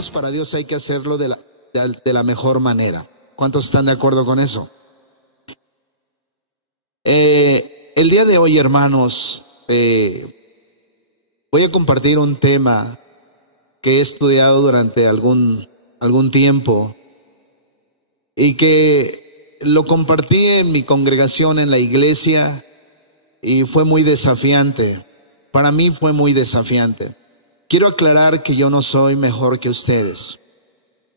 hagamos para Dios hay que hacerlo de la mejor manera. ¿Cuántos están de acuerdo con eso? El día de hoy, hermanos, voy a compartir un tema que he estudiado durante algún tiempo y que lo compartí en mi congregación en la iglesia y fue muy desafiante. Para mí fue muy desafiante. Quiero aclarar que yo no soy mejor que ustedes.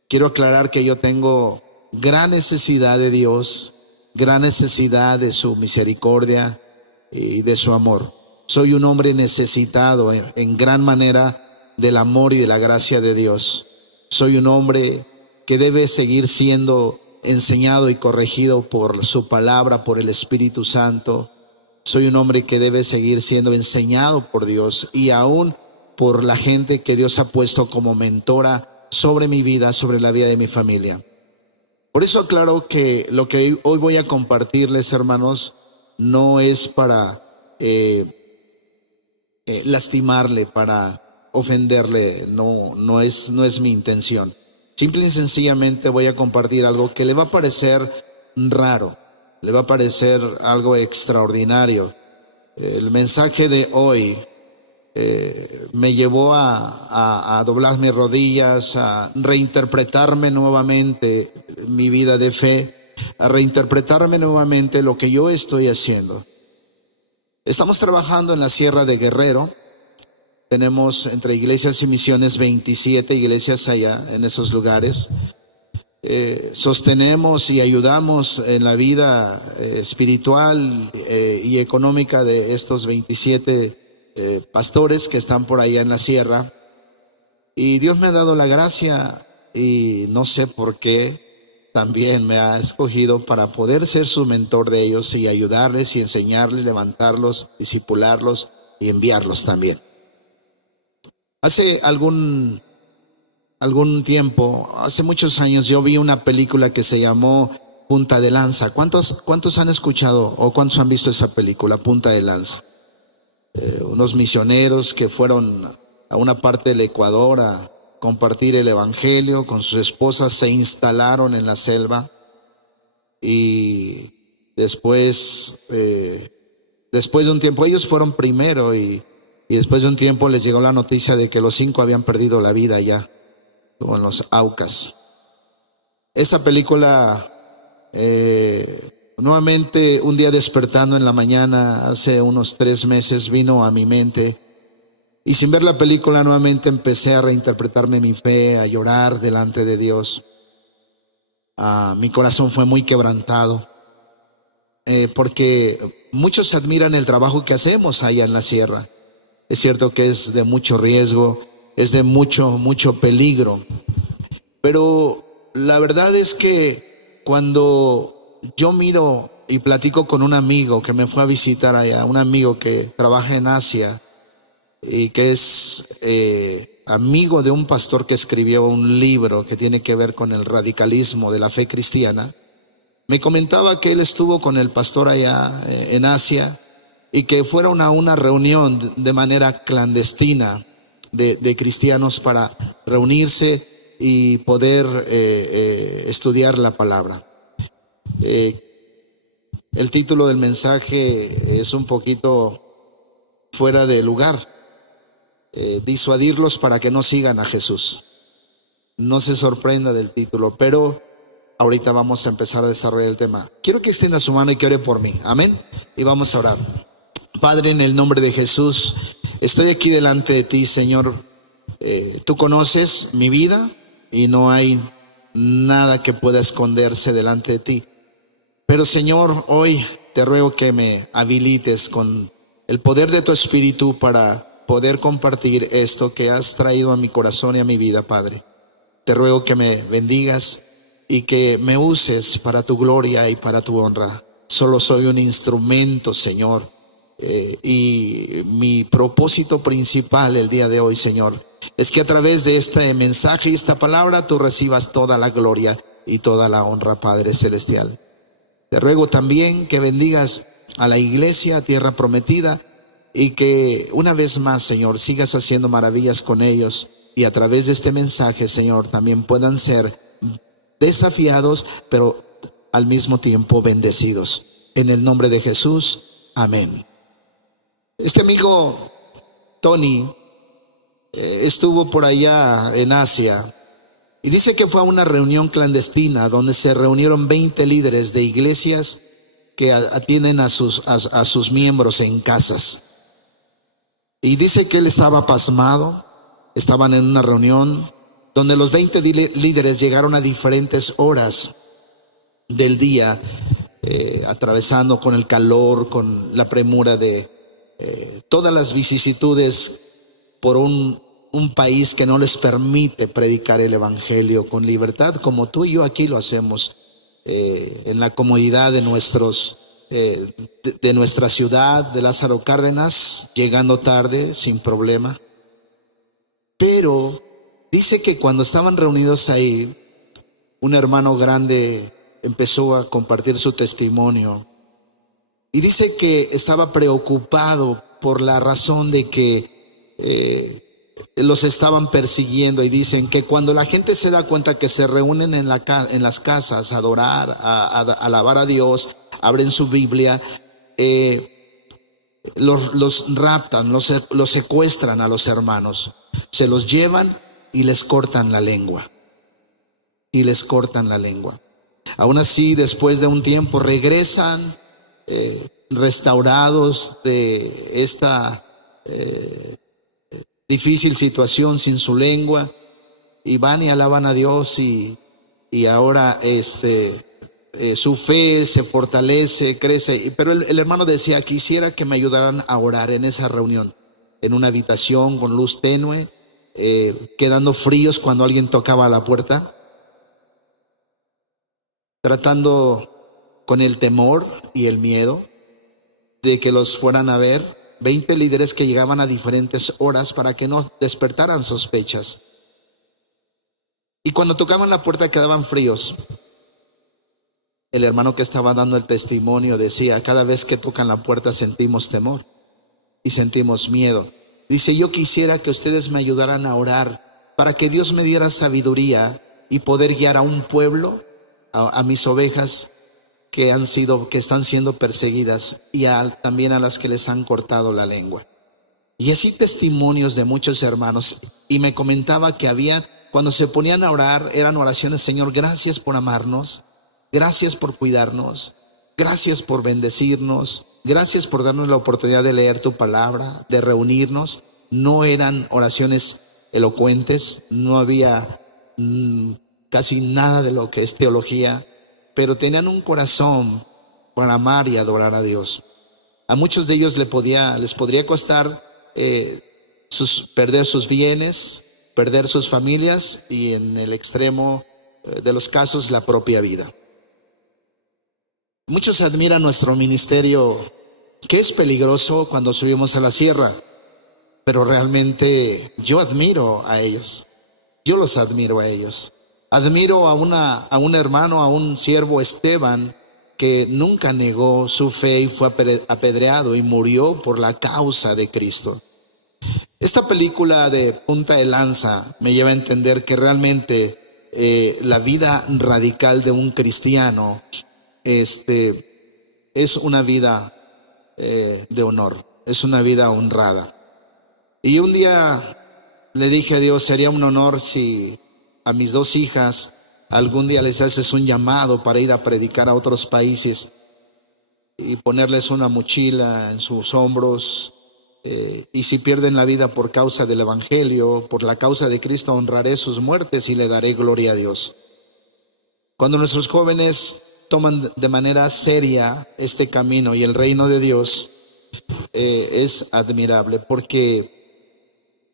Quiero aclarar que yo tengo gran necesidad de Dios, gran necesidad de su misericordia y de su amor. Soy un hombre necesitado en gran manera del amor y de la gracia de Dios. Soy un hombre que debe seguir siendo enseñado y corregido por su palabra, por el Espíritu Santo. Soy un hombre que debe seguir siendo enseñado por Dios y aún por la gente que Dios ha puesto como mentora sobre mi vida, sobre la vida de mi familia. Por eso aclaro que lo que hoy voy a compartirles, hermanos, no es para lastimarle, para ofenderle, no es mi intención. Simple y sencillamente voy a compartir algo que le va a parecer raro, le va a parecer algo extraordinario. El mensaje de hoy me llevó a doblar mis rodillas, a reinterpretarme nuevamente mi vida de fe, a reinterpretarme nuevamente lo que yo estoy haciendo. Estamos trabajando en la Sierra de Guerrero. Tenemos entre iglesias y misiones 27 iglesias allá en esos lugares. Sostenemos y ayudamos en la vida espiritual y económica de estos 27 pastores que están por allá en la sierra. Y Dios me ha dado la gracia y no sé por qué también me ha escogido para poder ser su mentor de ellos y ayudarles y enseñarles, levantarlos, discipularlos y enviarlos también. Hace algún tiempo, hace muchos años, yo vi una película que se llamó Punta de Lanza. ¿Cuántos han escuchado o cuántos han visto esa película, Punta de Lanza? Unos misioneros que fueron a una parte del Ecuador a compartir el evangelio con sus esposas, se instalaron en la selva y después de un tiempo, ellos fueron primero y después de un tiempo les llegó la noticia de que los 5 habían perdido la vida allá con los Aucas. Esa película, nuevamente un día despertando en la mañana, hace unos 3 meses, vino a mi mente y sin ver la película nuevamente empecé a reinterpretarme mi fe, a llorar delante de Dios. Mi corazón fue muy quebrantado porque muchos admiran el trabajo que hacemos allá en la sierra. Es cierto que es de mucho riesgo, es de mucho peligro, pero la verdad es que cuando yo miro y platico con un amigo que me fue a visitar allá, un amigo que trabaja en Asia y que es amigo de un pastor que escribió un libro que tiene que ver con el radicalismo de la fe cristiana, me comentaba que él estuvo con el pastor allá en Asia y que fueron a una reunión de manera clandestina de cristianos para reunirse y poder estudiar la palabra. El título del mensaje es un poquito fuera de lugar. Disuadirlos para que no sigan a Jesús. No se sorprenda del título, pero ahorita vamos a empezar a desarrollar el tema. Quiero que extienda su mano y que ore por mí. Amén. Y vamos a orar. Padre, en el nombre de Jesús, estoy aquí delante de ti, Señor. Tú conoces mi vida y no hay nada que pueda esconderse delante de ti. Pero, Señor, hoy te ruego que me habilites con el poder de tu Espíritu para poder compartir esto que has traído a mi corazón y a mi vida, Padre. Te ruego que me bendigas y que me uses para tu gloria y para tu honra. Solo soy un instrumento, Señor. Y mi propósito principal el día de hoy, Señor, es que a través de este mensaje y esta palabra tú recibas toda la gloria y toda la honra, Padre Celestial. Te ruego también que bendigas a la iglesia, tierra prometida, y que una vez más, Señor, sigas haciendo maravillas con ellos y a través de este mensaje, Señor, también puedan ser desafiados, pero al mismo tiempo bendecidos. En el nombre de Jesús, amén. Este amigo Tony estuvo por allá en Asia y dice que fue a una reunión clandestina donde se reunieron 20 líderes de iglesias que atienden a sus miembros en casas. Y dice que él estaba pasmado. Estaban en una reunión donde los 20 líderes llegaron a diferentes horas del día, atravesando con el calor, con la premura de todas las vicisitudes por un país que no les permite predicar el evangelio con libertad, como tú y yo aquí lo hacemos, en la comodidad de nuestra ciudad de Lázaro Cárdenas, llegando tarde sin problema. Pero dice que cuando estaban reunidos ahí, un hermano grande empezó a compartir su testimonio y dice que estaba preocupado por la razón de que los estaban persiguiendo, y dicen que cuando la gente se da cuenta que se reúnen en las casas a adorar, a alabar a Dios, abren su Biblia, los raptan, los secuestran a los hermanos, se los llevan y les cortan la lengua. Aún así, después de un tiempo regresan restaurados de esta difícil situación sin su lengua, y van y alaban a Dios, y ahora su fe se fortalece, crece. Pero el hermano decía: quisiera que me ayudaran a orar en esa reunión, en una habitación con luz tenue, quedando fríos cuando alguien tocaba la puerta, tratando con el temor y el miedo de que los fueran a ver. 20 líderes que llegaban a diferentes horas para que no despertaran sospechas. Y cuando tocaban la puerta quedaban fríos. El hermano que estaba dando el testimonio decía: cada vez que tocan la puerta sentimos temor y sentimos miedo. Dice: yo quisiera que ustedes me ayudaran a orar para que Dios me diera sabiduría y poder guiar a un pueblo, a mis ovejas que están siendo perseguidas, y también a las que les han cortado la lengua. Y así testimonios de muchos hermanos. Y me comentaba que cuando se ponían a orar, eran oraciones: Señor, gracias por amarnos, gracias por cuidarnos, gracias por bendecirnos, gracias por darnos la oportunidad de leer tu palabra, de reunirnos. No eran oraciones elocuentes, no había casi nada de lo que es teología, pero tenían un corazón para amar y adorar a Dios. A muchos de ellos les podría costar perder sus bienes, perder sus familias, y en el extremo de los casos, la propia vida. Muchos admiran nuestro ministerio, que es peligroso cuando subimos a la sierra, pero realmente yo admiro a ellos. Yo los admiro a ellos. Admiro a un hermano, a un siervo, Esteban, que nunca negó su fe y fue apedreado y murió por la causa de Cristo. Esta película de Punta de Lanza me lleva a entender que realmente la vida radical de un cristiano es una vida de honor, es una vida honrada. Y un día le dije a Dios: sería un honor si a mis 2 hijas algún día les haces un llamado para ir a predicar a otros países y ponerles una mochila en sus hombros, y si pierden la vida por causa del evangelio, por la causa de Cristo, honraré sus muertes y le daré gloria a Dios. Cuando nuestros jóvenes toman de manera seria este camino y el reino de Dios, es admirable, porque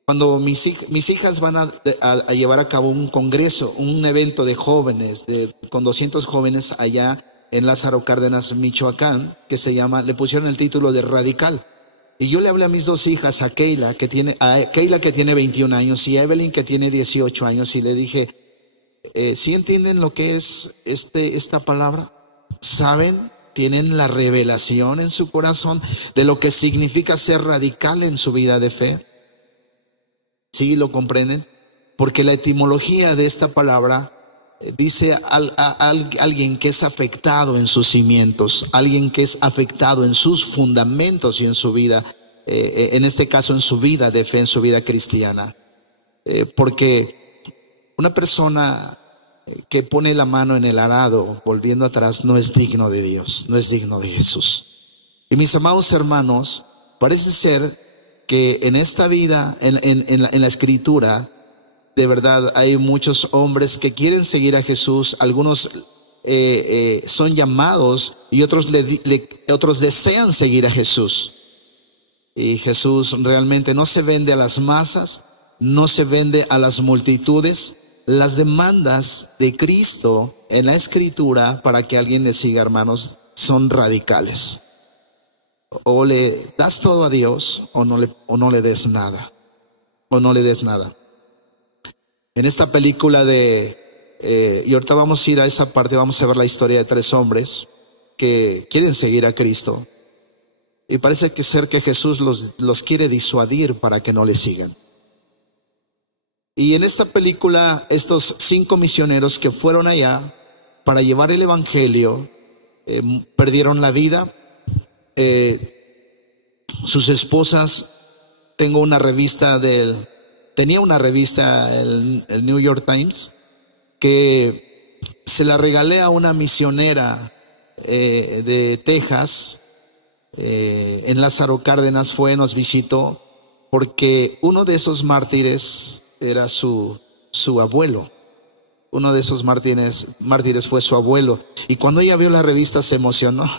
cuando mis hijas van a llevar a cabo un congreso, un evento de jóvenes, con 200 jóvenes allá en Lázaro Cárdenas, Michoacán, que le pusieron el título de Radical. Y yo le hablé a mis 2 hijas, a Keila que tiene 21 años, y a Evelyn, que tiene 18 años, y le dije: ¿sí entienden lo que es esta palabra? ¿Saben? ¿Tienen la revelación en su corazón de lo que significa ser radical en su vida de fe? ¿Sí lo comprenden? porque la etimología de esta palabra dice alguien que es afectado en sus cimientos, alguien que es afectado en sus fundamentos y en su vida, en este caso en su vida de fe, en su vida cristiana. Porque una persona que pone la mano en el arado volviendo atrás no es digno de Dios, no es digno de Jesús. Y mis amados hermanos, parece ser que en esta vida, en la escritura, de verdad hay muchos hombres que quieren seguir a Jesús. Algunos son llamados y otros desean seguir a Jesús. Y Jesús realmente no se vende a las masas, no se vende a las multitudes. Las demandas de Cristo en la escritura para que alguien le siga, hermanos, son radicales. O le das todo a Dios o no le des nada. O no le des nada. En esta película y ahorita vamos a ir a esa parte, vamos a ver la historia de 3 hombres que quieren seguir a Cristo. Y parece que Jesús los quiere disuadir para que no le sigan. Y en esta película, estos 5 misioneros que fueron allá para llevar el evangelio, perdieron la vida. Sus esposas, tenía una revista, el New York Times, que se la regalé a una misionera de Texas, en Lázaro Cárdenas nos visitó, porque uno de esos mártires era su abuelo. Uno de esos mártires fue su abuelo. Y cuando ella vio la revista se emocionó.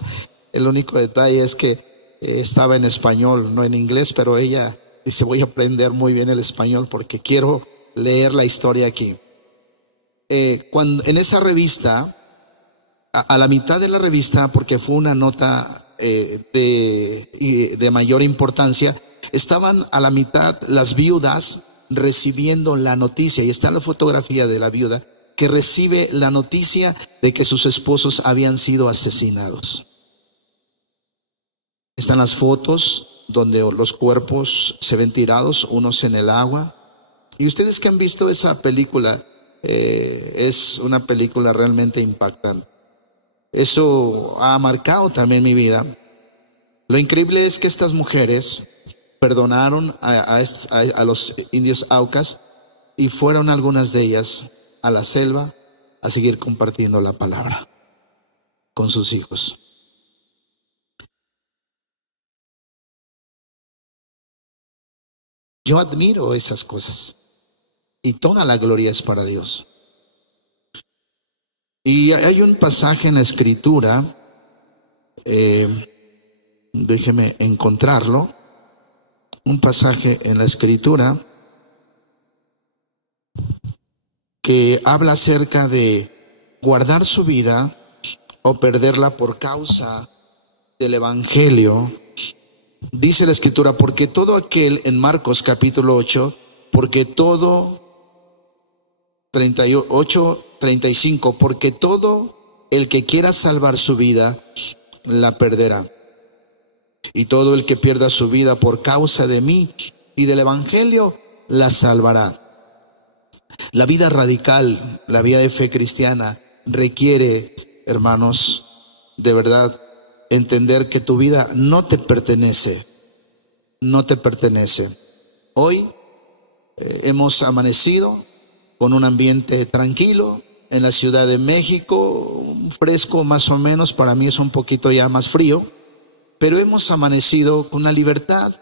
El único detalle es que estaba en español, no en inglés, pero ella dice: voy a aprender muy bien el español porque quiero leer la historia aquí. En esa revista, a la mitad de la revista, porque fue una nota de mayor importancia, estaban a la mitad las viudas recibiendo la noticia, y está la fotografía de la viuda que recibe la noticia de que sus esposos habían sido asesinados. Están las fotos donde los cuerpos se ven tirados, unos en el agua. Y ustedes que han visto esa película, es una película realmente impactante. Eso ha marcado también mi vida. Lo increíble es que estas mujeres perdonaron a los indios Aucas y fueron algunas de ellas a la selva a seguir compartiendo la palabra con sus hijos. Yo admiro esas cosas y toda la gloria es para Dios. Y hay un pasaje en la escritura, déjeme encontrarlo, un pasaje en la escritura que habla acerca de guardar su vida o perderla por causa del evangelio. Dice la escritura: porque todo aquel, en Marcos capítulo 8, porque todo 38:35, porque todo el que quiera salvar su vida la perderá, y todo el que pierda su vida por causa de mí y del evangelio la salvará. La vida radical, la vida de fe cristiana requiere, hermanos, de verdad entender que tu vida no te pertenece, no te pertenece. Hoy hemos amanecido con un ambiente tranquilo en la Ciudad de México, fresco más o menos, para mí es un poquito ya más frío, pero hemos amanecido con una libertad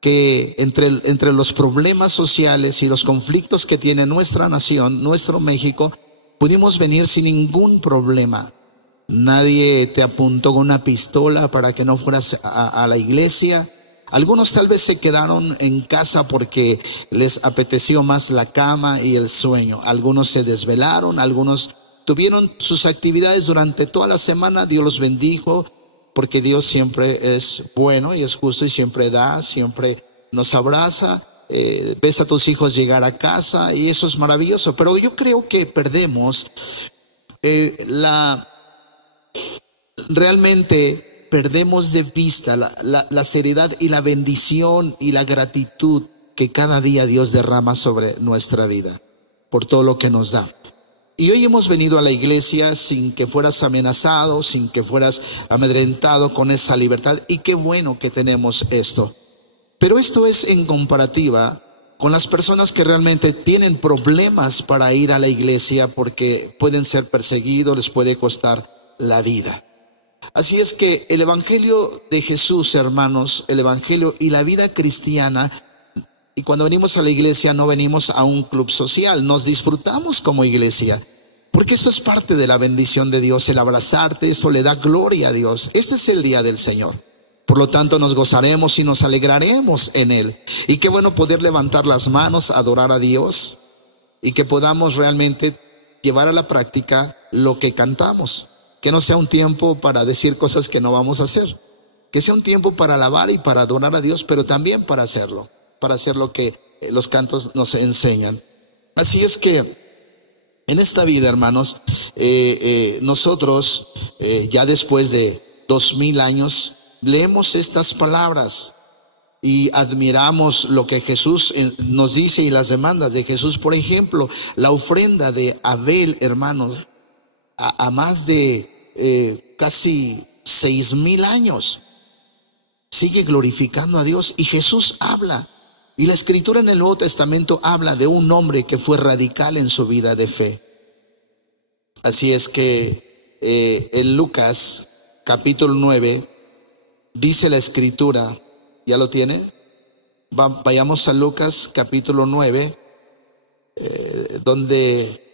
que entre los problemas sociales y los conflictos que tiene nuestra nación, nuestro México, pudimos venir sin ningún problema. Nadie te apuntó con una pistola para que no fueras a la iglesia. Algunos tal vez se quedaron en casa porque les apeteció más la cama y el sueño. Algunos se desvelaron, algunos tuvieron sus actividades durante toda la semana. Dios los bendijo, porque Dios siempre es bueno y es justo y siempre da, siempre nos abraza. Ves a tus hijos llegar a casa y eso es maravilloso. Pero yo creo que perdemos realmente perdemos de vista la seriedad y la bendición y la gratitud que cada día Dios derrama sobre nuestra vida, por todo lo que nos da. Y hoy hemos venido a la iglesia sin que fueras amenazado, sin que fueras amedrentado, con esa libertad. Y qué bueno que tenemos esto. Pero esto es en comparativa con las personas que realmente tienen problemas para ir a la iglesia, porque pueden ser perseguidos, les puede costar la vida. Así es que el evangelio de Jesús, hermanos, el evangelio y la vida cristiana, y cuando venimos a la iglesia no venimos a un club social, nos disfrutamos como iglesia, porque esto es parte de la bendición de Dios, el abrazarte, eso le da gloria a Dios. Este es el día del Señor. Por lo tanto, nos gozaremos y nos alegraremos en Él. Y qué bueno poder levantar las manos, adorar a Dios, y que podamos realmente llevar a la práctica lo que cantamos. Que no sea un tiempo para decir cosas que no vamos a hacer. Que sea un tiempo para alabar y para adorar a Dios, pero también para hacer lo que los cantos nos enseñan. Así es que en esta vida, hermanos, nosotros ya después de 2000 años leemos estas palabras y admiramos lo que Jesús nos dice y las demandas de Jesús. Por ejemplo, la ofrenda de Abel, hermanos, a más de casi 6000 años, sigue glorificando a Dios. Y Jesús habla, y la escritura en el Nuevo Testamento habla de un hombre que fue radical en su vida de fe. Así es que en Lucas capítulo 9 dice la escritura, ¿ya lo tiene? Vayamos a Lucas capítulo 9, donde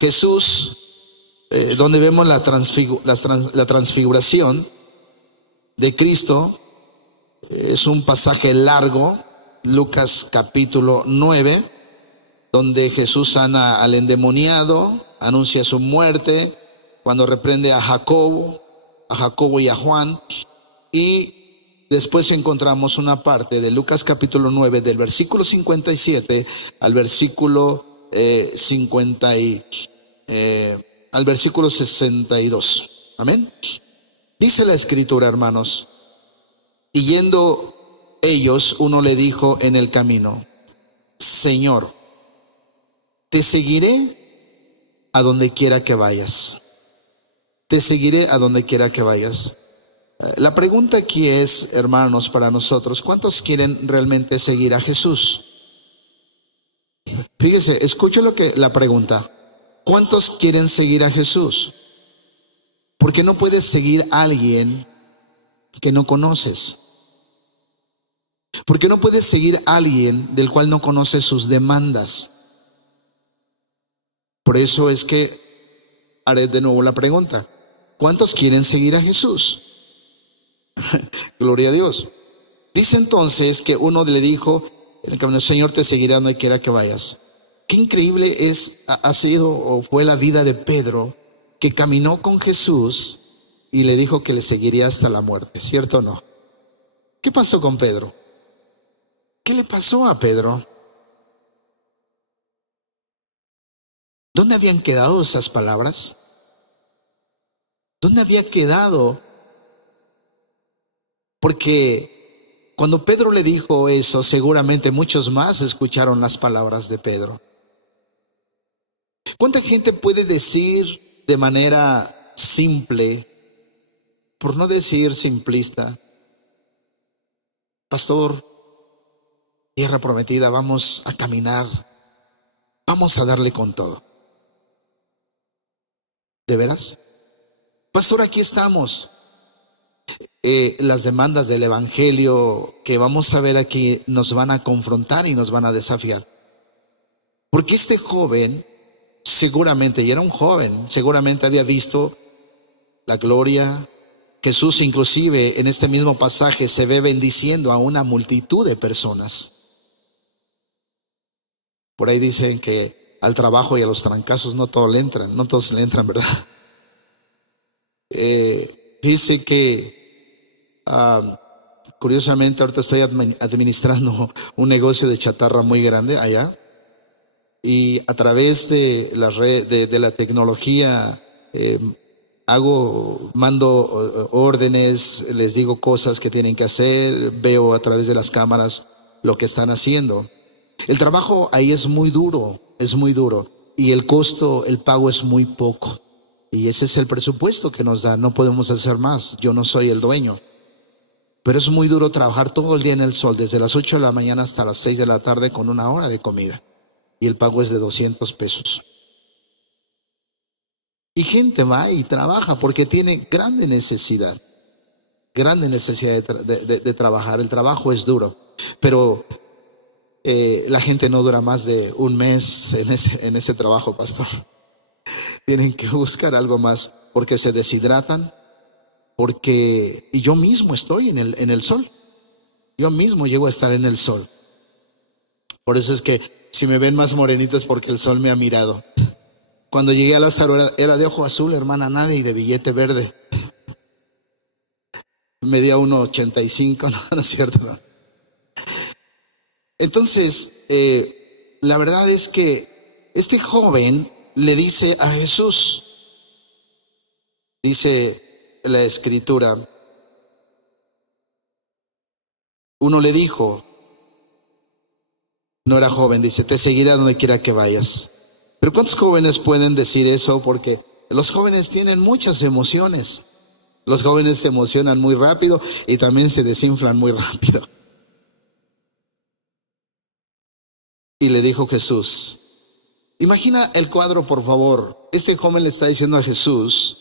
Jesús, donde vemos la transfiguración de Cristo. Es un pasaje largo, Lucas capítulo 9, donde Jesús sana al endemoniado, anuncia su muerte, cuando reprende a Jacobo y a Juan. Y después encontramos una parte de Lucas capítulo 9, del versículo 57 al versículo al versículo 62. Amén. Dice la escritura, hermanos: y yendo ellos, uno le dijo en el camino: Señor, te seguiré a donde quiera que vayas. Te seguiré a donde quiera que vayas. La pregunta aquí es, hermanos, para nosotros: ¿cuántos quieren realmente seguir a Jesús? Fíjese, escuche la pregunta: ¿cuántos quieren seguir a Jesús? Porque no puedes seguir a alguien que no conoces. Porque no puedes seguir a alguien del cual no conoces sus demandas. Por eso es que haré de nuevo la pregunta: ¿cuántos quieren seguir a Jesús? Gloria a Dios. Dice entonces que uno le dijo en el camino: Señor, te seguiré a donde quiera que vayas. Qué increíble ha sido o fue la vida de Pedro, que caminó con Jesús y le dijo que le seguiría hasta la muerte, ¿cierto o no? ¿Qué pasó con Pedro? ¿Qué le pasó a Pedro? ¿Dónde habían quedado esas palabras? ¿Dónde había quedado? Porque cuando Pedro le dijo eso, seguramente muchos más escucharon las palabras de Pedro. ¿Cuánta gente puede decir de manera simple, por no decir simplista: pastor, tierra prometida, vamos a caminar, vamos a darle con todo? ¿De veras? Pastor, aquí estamos. Las demandas del evangelio que vamos a ver aquí nos van a confrontar y nos van a desafiar. Porque este joven, seguramente, y era un joven, seguramente había visto la gloria. Jesús, inclusive en este mismo pasaje, se ve bendiciendo a una multitud de personas. Por ahí dicen que al trabajo y a los trancazos no todos le entran, ¿verdad? Dice que curiosamente ahorita estoy administrando un negocio de chatarra muy grande allá, y a través de la red, de la tecnología, mando órdenes, les digo cosas que tienen que hacer, veo a través de las cámaras lo que están haciendo. El trabajo ahí es muy duro, y el costo, el pago es muy poco. Y ese es el presupuesto que nos da, no podemos hacer más, yo no soy el dueño. Pero es muy duro trabajar todo el día en el sol, desde las 8 de la mañana hasta las 6 de la tarde con una hora de comida. Y el pago es de 200 pesos. Y gente va y trabaja porque tiene grande necesidad de trabajar. El trabajo es duro, pero la gente no dura más de un mes en ese trabajo, pastor. Tienen que buscar algo más porque se deshidratan, y yo mismo estoy en el sol. Yo mismo llego a estar en el sol. Por eso es que si me ven más morenito es porque el sol me ha mirado. Cuando llegué a Lázaro era de ojo azul, hermana, nadie, y de billete verde. Medía 1,85, no es cierto, no. Entonces, la verdad es que este joven le dice a Jesús, dice la escritura, uno le dijo, no era joven, dice, te seguiré a donde quiera que vayas. Pero ¿cuántos jóvenes pueden decir eso? Porque los jóvenes tienen muchas emociones. Los jóvenes se emocionan muy rápido y también se desinflan muy rápido. Y le dijo Jesús, imagina el cuadro, por favor. Este joven le está diciendo a Jesús,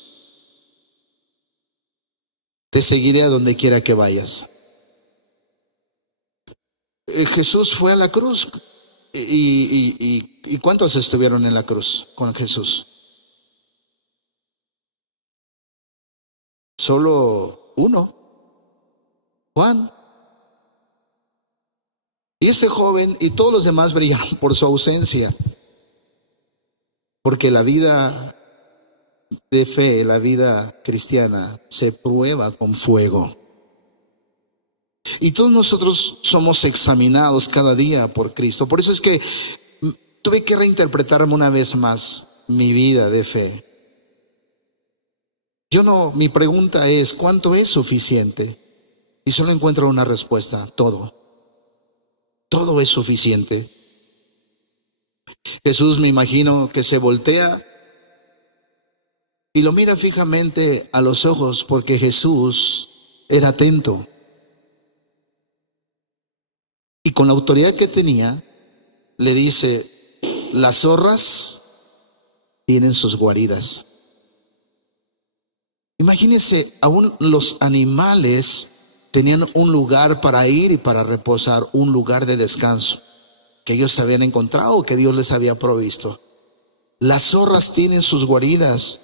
te seguiré a donde quiera que vayas. Jesús fue a la cruz. ¿Y cuántos estuvieron en la cruz con Jesús? Solo uno, Juan. Y ese joven y todos los demás brillaron por su ausencia. Porque la vida de fe, la vida cristiana, se prueba con fuego. Y todos nosotros somos examinados cada día por Cristo. Por eso es que tuve que reinterpretarme una vez más mi vida de fe. Mi pregunta es, ¿cuánto es suficiente? Y solo encuentro una respuesta, todo. Todo es suficiente. Jesús, me imagino que se voltea y lo mira fijamente a los ojos, porque Jesús era atento. Y con la autoridad que tenía, le dice, las zorras tienen sus guaridas. Imagínense, aún los animales tenían un lugar para ir y para reposar, un lugar de descanso que ellos habían encontrado, que Dios les había provisto. Las zorras tienen sus guaridas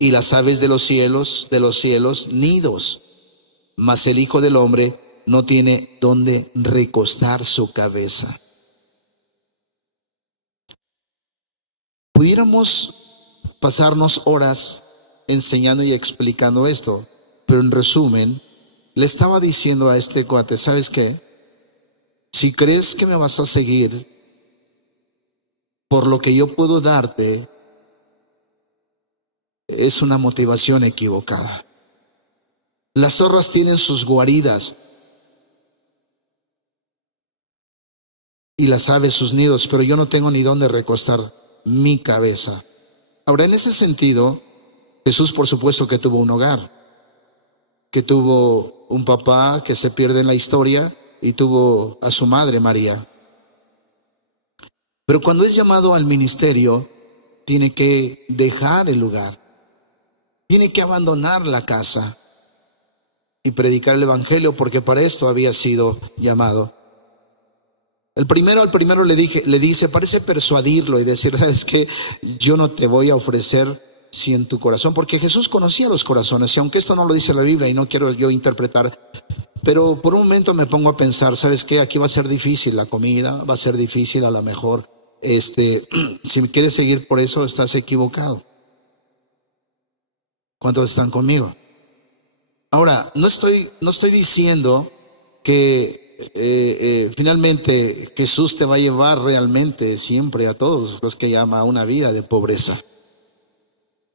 y las aves de los cielos, nidos. Mas el Hijo del Hombre no tiene dónde recostar su cabeza. Pudiéramos pasarnos horas enseñando y explicando esto, pero en resumen, le estaba diciendo a este cuate, ¿sabes qué? Si crees que me vas a seguir por lo que yo puedo darte, es una motivación equivocada. Las zorras tienen sus guaridas y las aves sus nidos, pero yo no tengo ni dónde recostar mi cabeza. Ahora, en ese sentido, Jesús, por supuesto, que tuvo un hogar, que tuvo un papá que se pierde en la historia y tuvo a su madre María. Pero cuando es llamado al ministerio, tiene que dejar el lugar, tiene que abandonar la casa y predicar el evangelio, porque para esto había sido llamado. Al primero le dice, parece persuadirlo y decir, ¿sabes qué? Yo no te voy a ofrecer si en tu corazón, porque Jesús conocía los corazones, y aunque esto no lo dice la Biblia y no quiero yo interpretar, pero por un momento me pongo a pensar, ¿sabes qué? Aquí va a ser difícil la comida, va a ser difícil a lo mejor, si quieres seguir por eso, estás equivocado. ¿Cuántos están conmigo? Ahora, no estoy diciendo que finalmente Jesús te va a llevar realmente siempre a todos los que llama a una vida de pobreza.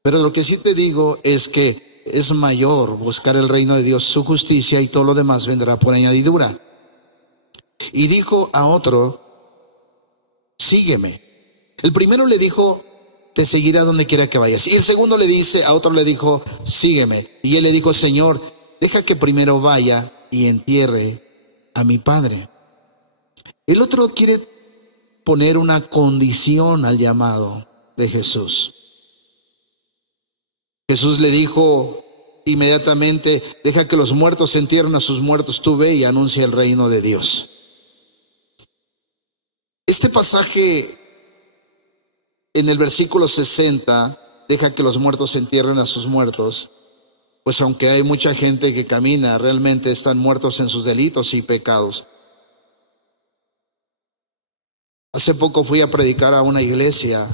Pero lo que sí te digo es que es mayor buscar el reino de Dios, su justicia, y todo lo demás vendrá por añadidura. Y dijo a otro, sígueme. El primero le dijo, te seguiré a donde quiera que vayas. Y el segundo le dice, a otro le dijo, sígueme. Y él le dijo, Señor, deja que primero vaya y entierre a mi padre. El otro quiere poner una condición al llamado de Jesús. Jesús le dijo inmediatamente, deja que los muertos entierren a sus muertos, tú ve y anuncia el reino de Dios. Este pasaje en el versículo 60, deja que los muertos entierren a sus muertos, pues aunque hay mucha gente que camina, realmente están muertos en sus delitos y pecados. Hace poco fui a predicar a una iglesia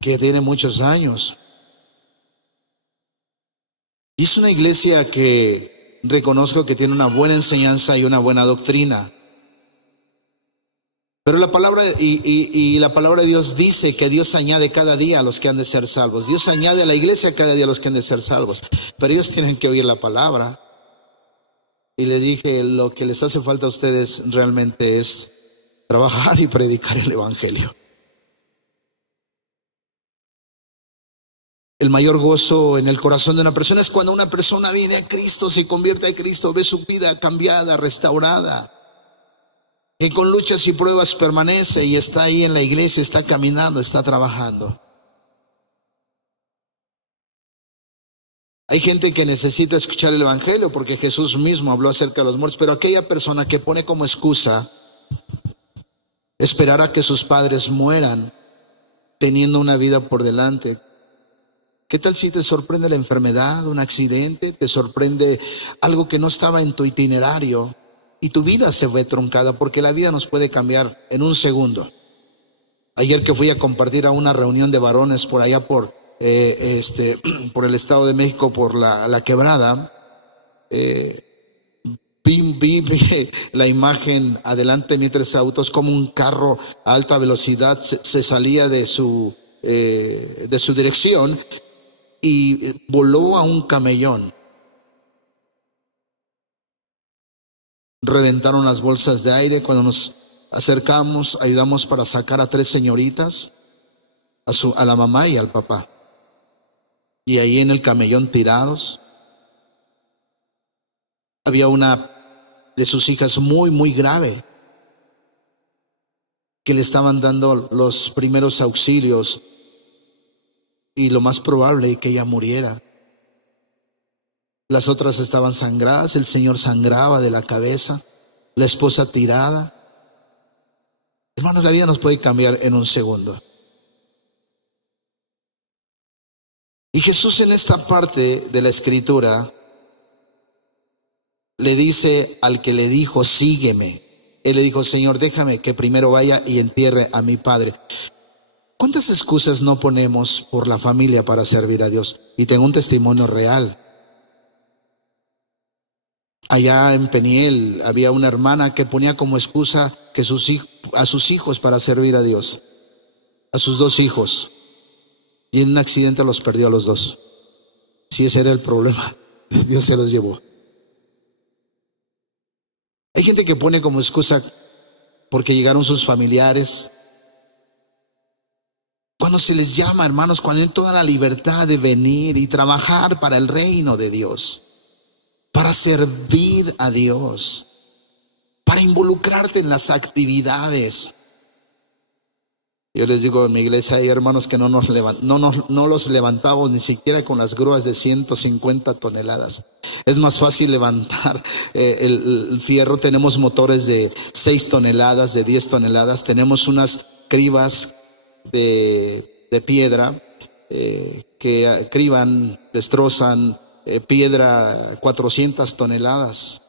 que tiene muchos años. Y es una iglesia que reconozco que tiene una buena enseñanza y una buena doctrina. Pero la palabra la palabra de Dios dice que Dios añade cada día a los que han de ser salvos. Dios añade a la iglesia cada día a los que han de ser salvos. Pero ellos tienen que oír la palabra. Y les dije, lo que les hace falta a ustedes realmente es trabajar y predicar el evangelio. El mayor gozo en el corazón de una persona es cuando una persona viene a Cristo, se convierte a Cristo, ve su vida cambiada, restaurada, que con luchas y pruebas permanece y está ahí en la iglesia, está caminando, está trabajando. Hay gente que necesita escuchar el evangelio porque Jesús mismo habló acerca de los muertos, pero aquella persona que pone como excusa esperar a que sus padres mueran teniendo una vida por delante. ¿Qué tal si te sorprende la enfermedad, un accidente? Te sorprende algo que no estaba en tu itinerario y tu vida se ve truncada, porque la vida nos puede cambiar en un segundo. Ayer que fui a compartir a una reunión de varones por allá por el Estado de México, por la Quebrada, vi la imagen adelante de mis 3 autos, como un carro a alta velocidad se salía de su dirección y voló a un camellón. Reventaron las bolsas de aire. Cuando nos acercamos, ayudamos para sacar a 3 señoritas, a la mamá y al papá. Y ahí en el camellón tirados, había una de sus hijas muy, muy grave, que le estaban dando los primeros auxilios y lo más probable es que ella muriera. Las otras estaban sangradas, el señor sangraba de la cabeza, la esposa tirada. Hermanos, la vida nos puede cambiar en un segundo. Y Jesús en esta parte de la escritura le dice al que le dijo, sígueme. Él le dijo, Señor, déjame que primero vaya y entierre a mi padre. ¿Cuántas excusas no ponemos por la familia para servir a Dios? Y tengo un testimonio real. Allá en Peniel había una hermana que ponía como excusa que a sus hijos para servir a Dios, a sus 2 hijos. Y en un accidente los perdió a los 2. Si ese era el problema, Dios se los llevó. Hay gente que pone como excusa porque llegaron sus familiares. Cuando se les llama, hermanos, cuando hay toda la libertad de venir y trabajar para el reino de Dios, para servir a Dios, para involucrarte en las actividades. Yo les digo, en mi iglesia hay hermanos que no los levantamos ni siquiera con las grúas de 150 toneladas. Es más fácil levantar el fierro. Tenemos motores de 6 toneladas, de 10 toneladas. Tenemos unas cribas de piedra que criban, destrozan piedra 400 toneladas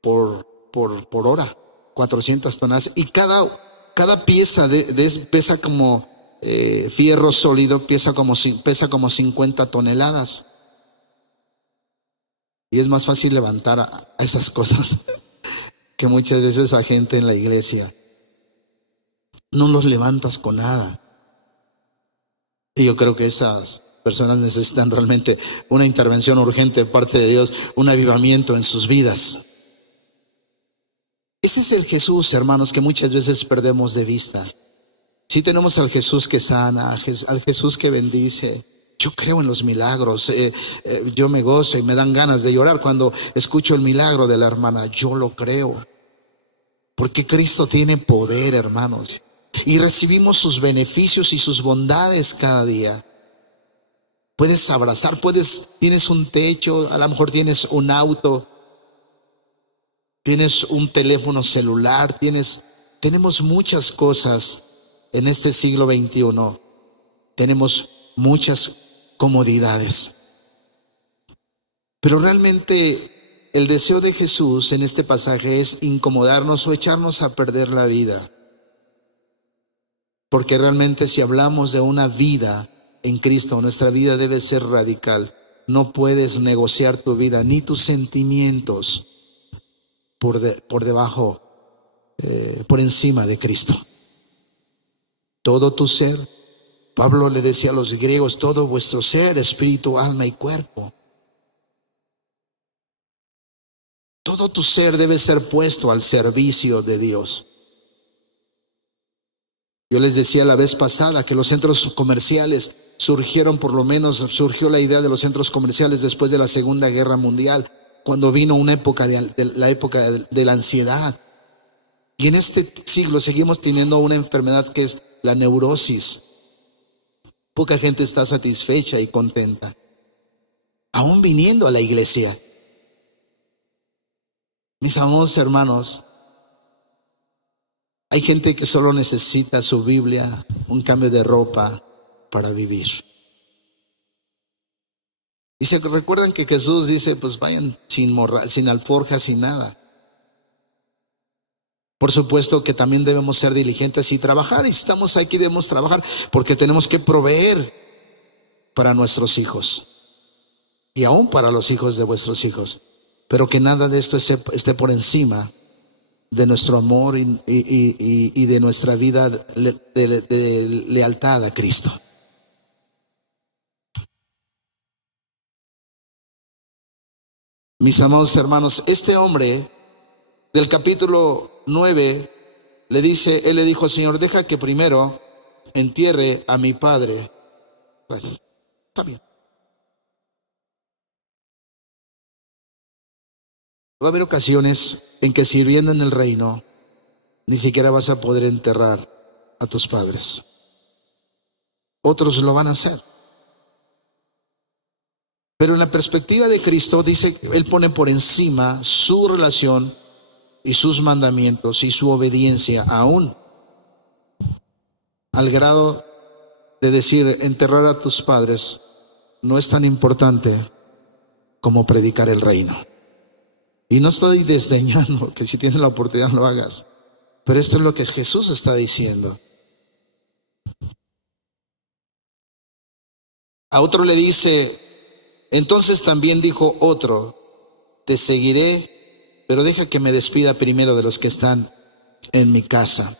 por hora. 400 toneladas, y cada pieza pesa como fierro sólido, pesa como 50 toneladas. Y es más fácil levantar a esas cosas que muchas veces a gente en la iglesia. No los levantas con nada. Y yo creo que esas personas necesitan realmente una intervención urgente de parte de Dios, un avivamiento en sus vidas. Ese es el Jesús, hermanos, que muchas veces perdemos de vista. Sí tenemos al Jesús que sana, al Jesús que bendice. Yo creo en los milagros. Yo me gozo y me dan ganas de llorar cuando escucho el milagro de la hermana. Yo lo creo. Porque Cristo tiene poder, hermanos. Y recibimos sus beneficios y sus bondades cada día. Puedes abrazar, tienes un techo, a lo mejor tienes un auto, tienes un teléfono celular, tenemos muchas cosas en este siglo XXI. Tenemos muchas comodidades. Pero realmente el deseo de Jesús en este pasaje es incomodarnos o echarnos a perder la vida. Porque realmente si hablamos de una vida en Cristo, nuestra vida debe ser radical. No puedes negociar tu vida ni tus sentimientos por debajo, por encima de Cristo. Todo tu ser, Pablo le decía a los griegos, todo vuestro ser, espíritu, alma y cuerpo. Todo tu ser debe ser puesto al servicio de Dios. Yo les decía la vez pasada que los centros comerciales surgió la idea de los centros comerciales después de la Segunda Guerra Mundial, cuando vino una época la época de la ansiedad. Y en este siglo seguimos teniendo una enfermedad que es la neurosis. Poca gente está satisfecha y contenta, aún viniendo a la iglesia. Mis amados hermanos, hay gente que solo necesita su Biblia, un cambio de ropa para vivir. Y se recuerdan que Jesús dice, pues vayan sin alforja, sin nada. Por supuesto que también debemos ser diligentes y trabajar. Y si estamos aquí debemos trabajar porque tenemos que proveer para nuestros hijos y aún para los hijos de vuestros hijos. Pero que nada de esto esté por encima de nuestro amor y de nuestra vida de lealtad a Cristo. Mis amados hermanos, este hombre del capítulo 9 él le dijo, Señor, deja que primero entierre a mi padre. Gracias. Está bien. Va a haber ocasiones en que sirviendo en el reino ni siquiera vas a poder enterrar a tus padres. Otros lo van a hacer. Pero en la perspectiva de Cristo, dice, Él pone por encima su relación y sus mandamientos y su obediencia, aún al grado de decir, enterrar a tus padres no es tan importante como predicar el reino. Y no estoy desdeñando que si tienes la oportunidad lo hagas, pero esto es lo que Jesús está diciendo. A otro le dice, entonces también dijo otro, te seguiré, pero deja que me despida primero de los que están en mi casa.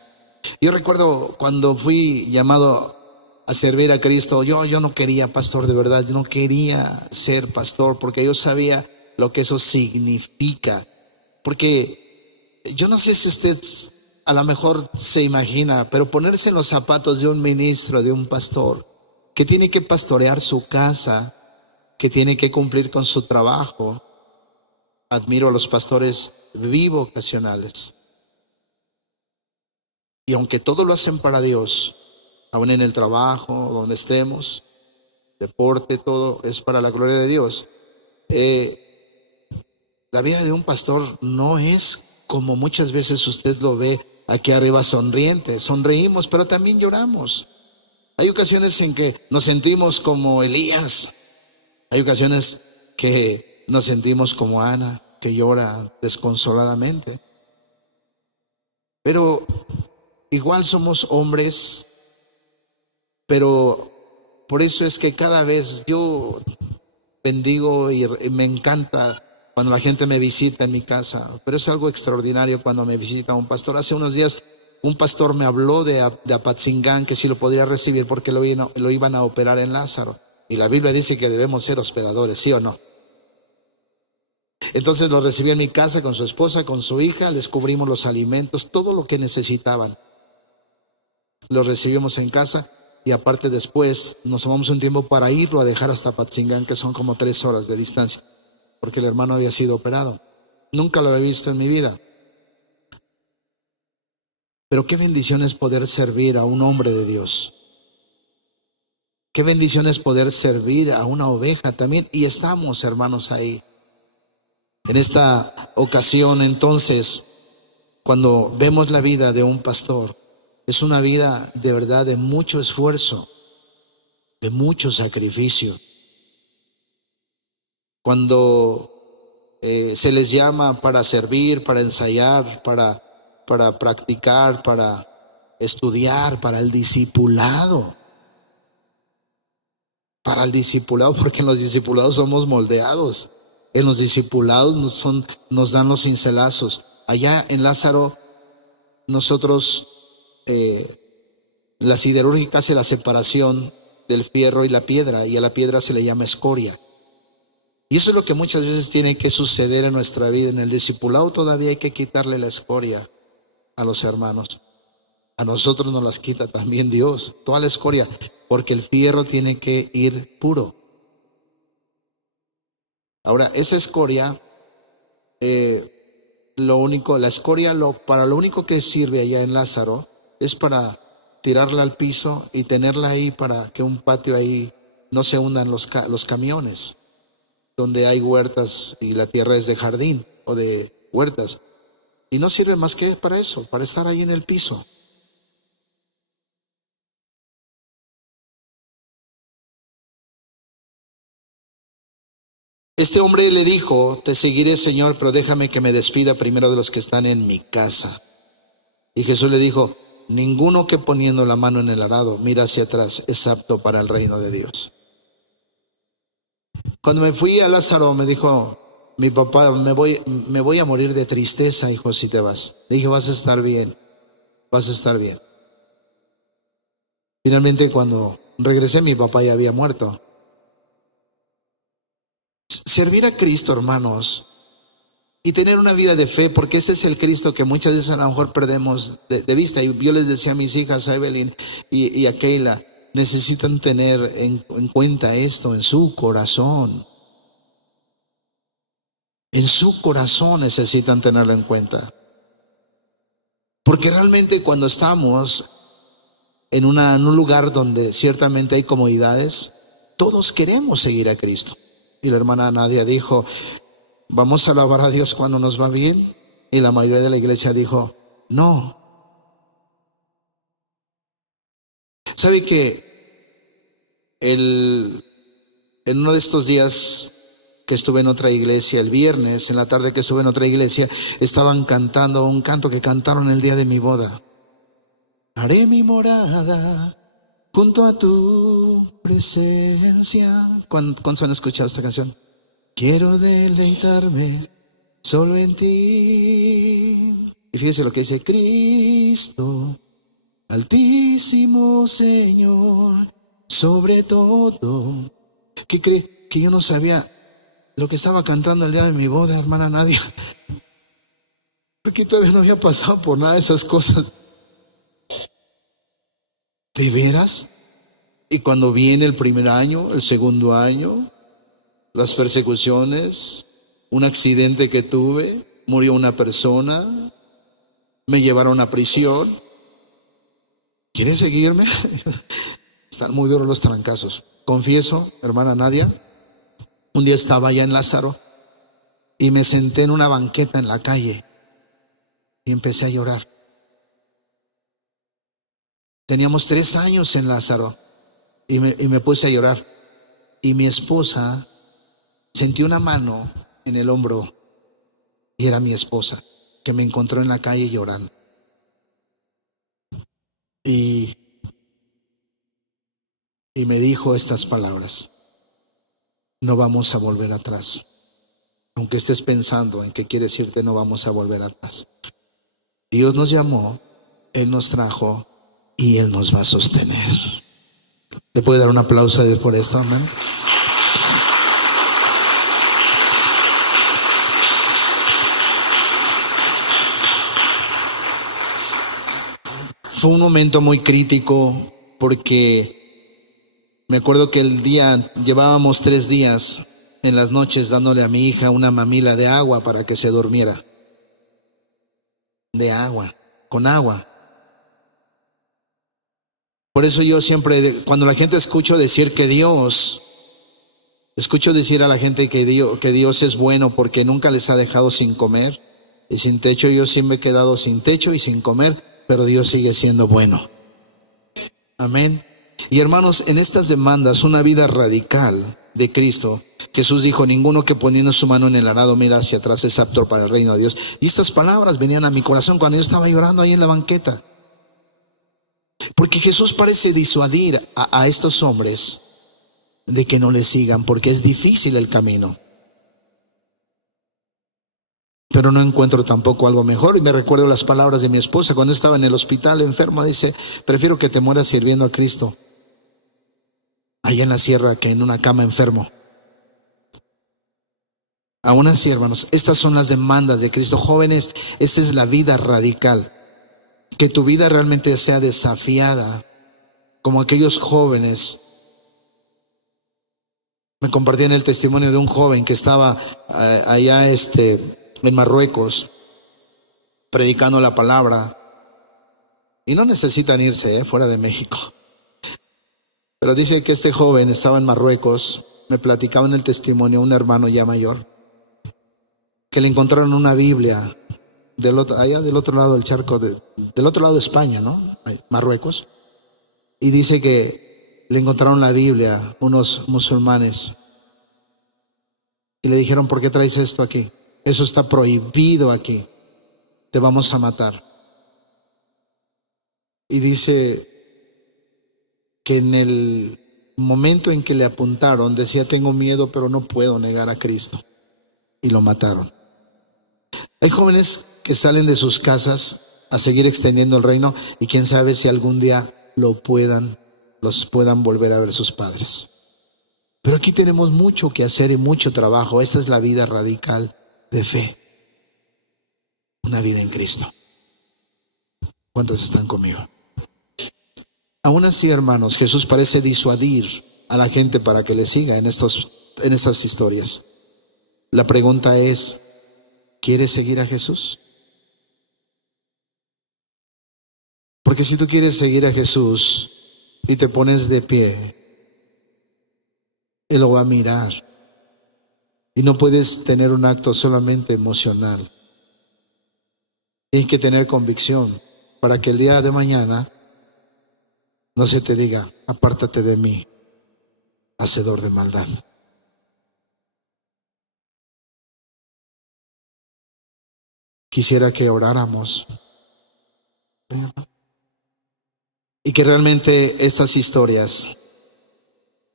Yo recuerdo cuando fui llamado a servir a Cristo, yo no quería pastor, de verdad, yo no quería ser pastor porque yo sabía lo que eso significa. Porque yo no sé si usted a lo mejor se imagina, pero ponerse en los zapatos de un ministro, de un pastor, que tiene que pastorear su casa, que tiene que cumplir con su trabajo. Admiro a los pastores bivocacionales. Y aunque todo lo hacen para Dios, aún en el trabajo, donde estemos, deporte, todo es para la gloria de Dios. La vida de un pastor no es como muchas veces usted lo ve aquí arriba sonriente. Sonreímos, pero también lloramos. Hay ocasiones en que nos sentimos como Elías. Hay ocasiones que nos sentimos como Ana, que llora desconsoladamente. Pero igual somos hombres, pero por eso es que cada vez yo bendigo y me encanta cuando la gente me visita en mi casa, pero es algo extraordinario cuando me visita un pastor. Hace unos días un pastor me habló de Apatzingán, que si lo podría recibir porque lo iban a operar en Lázaro. Y la Biblia dice que debemos ser hospedadores, ¿sí o no? Entonces los recibí en mi casa con su esposa, con su hija, les cubrimos los alimentos, todo lo que necesitaban. Los recibimos en casa y aparte después nos tomamos un tiempo para irlo a dejar hasta Patzingán, que son como 3 horas de distancia, porque el hermano había sido operado. Nunca lo había visto en mi vida. Pero qué bendición es poder servir a un hombre de Dios. Qué bendición es poder servir a una oveja también. Y estamos, hermanos, ahí. En esta ocasión, entonces, cuando vemos la vida de un pastor, es una vida de verdad de mucho esfuerzo, de mucho sacrificio. Cuando se les llama para servir, para ensayar, para practicar, para estudiar, para el discipulado. Para el discipulado, porque en los discipulados somos moldeados. En los discipulados nos dan los cincelazos. Allá en Lázaro, nosotros, la siderúrgica hace la separación del fierro y la piedra, y a la piedra se le llama escoria. Y eso es lo que muchas veces tiene que suceder en nuestra vida. En el discipulado todavía hay que quitarle la escoria a los hermanos. A nosotros nos las quita también Dios, toda la escoria, porque el fierro tiene que ir puro. Ahora, esa escoria, la escoria para lo único que sirve allá en Lázaro es para tirarla al piso y tenerla ahí para que un patio ahí no se hundan los camiones, donde hay huertas y la tierra es de jardín o de huertas. Y no sirve más que para eso, para estar ahí en el piso. Este hombre le dijo: te seguiré, Señor, pero déjame que me despida primero de los que están en mi casa. Y Jesús le dijo: ninguno que poniendo la mano en el arado mira hacia atrás es apto para el reino de Dios. Cuando me fui a Lázaro, me dijo mi papá: me voy a morir de tristeza, hijo, si te vas. Le dije: vas a estar bien, vas a estar bien. Finalmente, cuando regresé, mi papá ya había muerto. Servir a Cristo, hermanos, y tener una vida de fe, porque ese es el Cristo que muchas veces a lo mejor perdemos de vista. Y yo les decía a mis hijas, a Evelyn y a Keila, necesitan tener en cuenta esto en su corazón. En su corazón necesitan tenerlo en cuenta. Porque realmente cuando estamos en un lugar donde ciertamente hay comodidades, todos queremos seguir a Cristo. Y la hermana Nadia dijo: ¿vamos a alabar a Dios cuando nos va bien? Y la mayoría de la iglesia dijo: no. ¿Sabe que en uno de estos días que estuve en otra iglesia, el viernes, en la tarde que estuve en otra iglesia, estaban cantando un canto que cantaron el día de mi boda? Haré mi morada junto a tu presencia. ¿Cuántos han escuchado esta canción? Quiero deleitarme solo en ti. Y fíjese lo que dice: Cristo, altísimo Señor, sobre todo. ¿Qué cree? Que yo no sabía lo que estaba cantando el día de mi boda, hermana Nadia, porque todavía no había pasado por nada de esas cosas. ¿De veras? Y cuando viene el primer año, el segundo año, las persecuciones, un accidente que tuve, murió una persona, me llevaron a prisión. ¿Quiere seguirme? Están muy duros los trancazos. Confieso, hermana Nadia, un día estaba allá en Lázaro y me senté en una banqueta en la calle y empecé a llorar. Teníamos 3 años en Lázaro y me puse a llorar. Y mi esposa, sentí una mano en el hombro y era mi esposa, que me encontró en la calle llorando. Y me dijo estas palabras: no vamos a volver atrás. Aunque estés pensando en qué quieres irte, no vamos a volver atrás. Dios nos llamó, Él nos trajo y Él nos va a sostener. ¿Le puede dar un aplauso a Dios por esto, amén? Fue un momento muy crítico porque me acuerdo que el día, llevábamos 3 días en las noches dándole a mi hija una mamila de agua para que se durmiera. De agua, con agua. Por eso yo siempre, cuando la gente escucho decir que escucho decir a la gente que Dios es bueno porque nunca les ha dejado sin comer y sin techo. Yo sí me he quedado sin techo y sin comer, pero Dios sigue siendo bueno. Amén. Y hermanos, en estas demandas, una vida radical de Cristo, Jesús dijo: ninguno que poniendo su mano en el arado mira hacia atrás es apto para el reino de Dios. Y estas palabras venían a mi corazón cuando yo estaba llorando ahí en la banqueta. Porque Jesús parece disuadir a estos hombres de que no le sigan, porque es difícil el camino. Pero no encuentro tampoco algo mejor. Y me recuerdo las palabras de mi esposa cuando estaba en el hospital enferma. Dice: prefiero que te mueras sirviendo a Cristo allá en la sierra que en una cama enfermo. Aún así, hermanos, estas son las demandas de Cristo. Jóvenes, esta es la vida radical. Que tu vida realmente sea desafiada, como aquellos jóvenes. Me compartían el testimonio de un joven que estaba allá en Marruecos predicando la palabra. Y no necesitan irse fuera de México. Pero dice que este joven estaba en Marruecos. Me platicaba en el testimonio un hermano ya mayor, que le encontraron una Biblia allá del otro lado del charco, del otro lado de España, ¿no? Marruecos. Y dice que le encontraron la Biblia unos musulmanes. Y le dijeron: ¿por qué traes esto aquí? Eso está prohibido aquí. Te vamos a matar. Y dice que en el momento en que le apuntaron, decía: tengo miedo, pero no puedo negar a Cristo. Y lo mataron. Hay jóvenes que salen de sus casas a seguir extendiendo el reino, y quién sabe si algún día los puedan volver a ver sus padres. Pero aquí tenemos mucho que hacer y mucho trabajo. Esta es la vida radical de fe. Una vida en Cristo. ¿Cuántos están conmigo? Aún así, hermanos, Jesús parece disuadir a la gente para que le siga en estas historias. La pregunta es: ¿quieres seguir a Jesús? Porque si tú quieres seguir a Jesús y te pones de pie, Él lo va a mirar. Y no puedes tener un acto solamente emocional. Tienes que tener convicción para que el día de mañana no se te diga: apártate de mí, hacedor de maldad. Quisiera que oráramos y que realmente estas historias,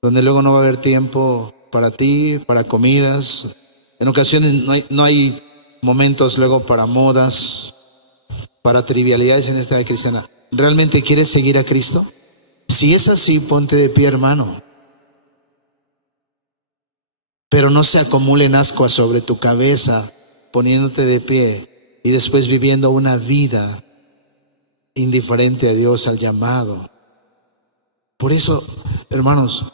donde luego no va a haber tiempo para ti, para comidas, en ocasiones no hay momentos luego para modas, para trivialidades en esta vida cristiana. ¿Realmente quieres seguir a Cristo? Si es así, ponte de pie, hermano. Pero no se acumulen ascuas sobre tu cabeza poniéndote de pie y después viviendo una vida indiferente a Dios, al llamado. Por eso, hermanos,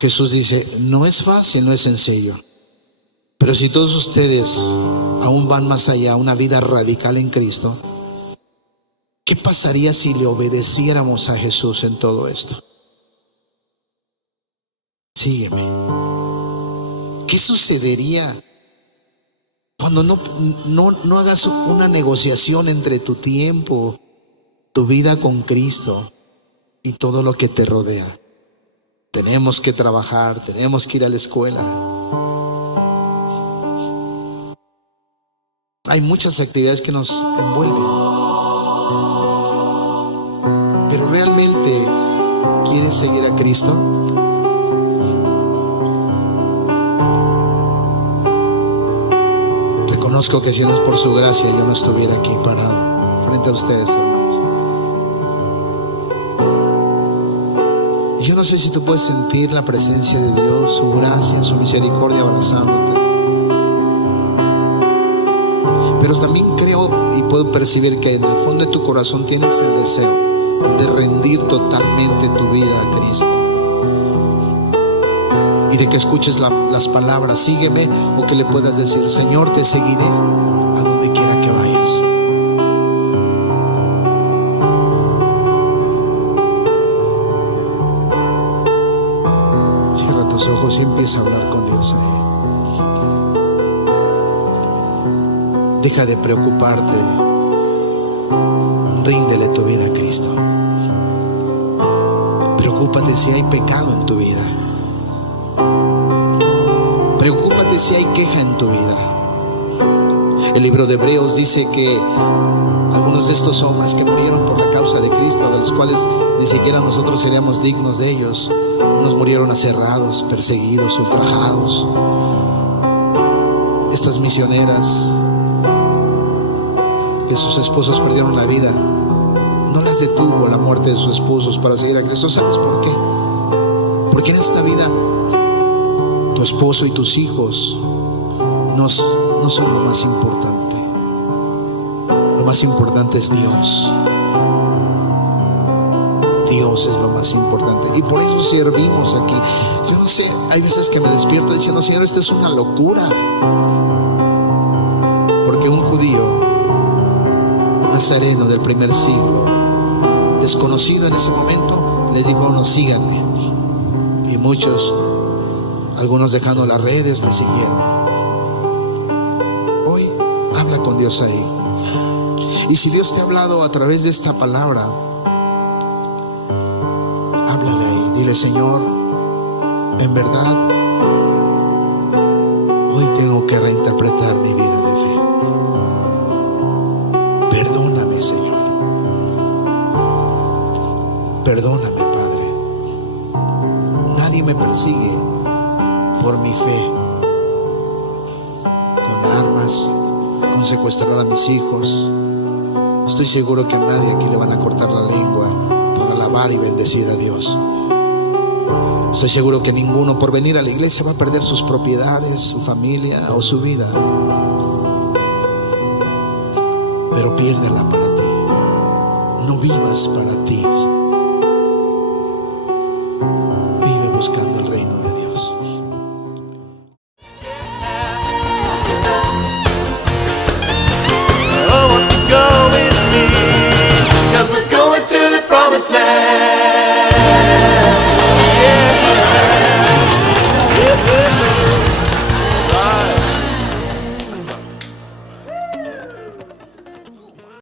Jesús dice: no es fácil, no es sencillo. Pero si todos ustedes aún van más allá, una vida radical en Cristo, ¿qué pasaría si le obedeciéramos a Jesús en todo esto? Sígueme. ¿Qué sucedería cuando no hagas una negociación entre tu tiempo, tu vida con Cristo y todo lo que te rodea? Tenemos que trabajar, tenemos que ir a la escuela. Hay muchas actividades que nos envuelven. Pero ¿realmente quieres seguir a Cristo? Reconozco que si no es por su gracia, yo no estuviera aquí parado frente a ustedes, hermanos. Yo no sé si tú puedes sentir la presencia de Dios, su gracia, su misericordia abrazándote. Pero también creo y puedo percibir que en el fondo de tu corazón tienes el deseo de rendir totalmente tu vida a Cristo. Y de que escuches las palabras, sígueme, o que le puedas decir, Señor, te seguiré a donde quiera que vayas. Cierra tus ojos y empieza a hablar con Dios ahí. Deja de preocuparte. Ríndele tu vida a Cristo. Preocúpate si hay pecado en tu vida. Preocúpate si hay queja en tu vida. El libro de Hebreos dice que algunos de estos hombres que murieron por la causa de Cristo, de los cuales ni siquiera nosotros seríamos dignos de ellos, unos murieron aserrados, perseguidos, ultrajados. Estas misioneras que sus esposos perdieron la vida, no las detuvo la muerte de sus esposos para seguir a Cristo. ¿Sabes por qué? Porque en esta vida tu esposo y tus hijos no son lo más importante. Lo más importante es Dios. Dios es lo más importante. Y por eso servimos aquí. Yo no sé, hay veces que me despierto diciendo, Señor, esto es una locura. Porque un judío nazareno del primer siglo, desconocido en ese momento, les dijo a unos, síganme. Y muchos, algunos dejando las redes, le siguieron. Hoy habla con Dios ahí. Y si Dios te ha hablado a través de esta palabra, háblale ahí. Dile, Señor, en verdad, hoy tengo que reinterpretar mi vida de fe. Perdóname, Señor. Perdóname, Padre. Nadie me persigue por mi fe, con armas, con secuestrar a mis hijos. Estoy seguro que a nadie aquí le van a cortar la lengua por alabar y bendecir a Dios. Estoy seguro que ninguno por venir a la iglesia va a perder sus propiedades, su familia o su vida. Pero piérdela para ti. No vivas para ti. Vive buscando el reino de Dios. Oh, won't you go with me? 'Cause we're going to the promised land.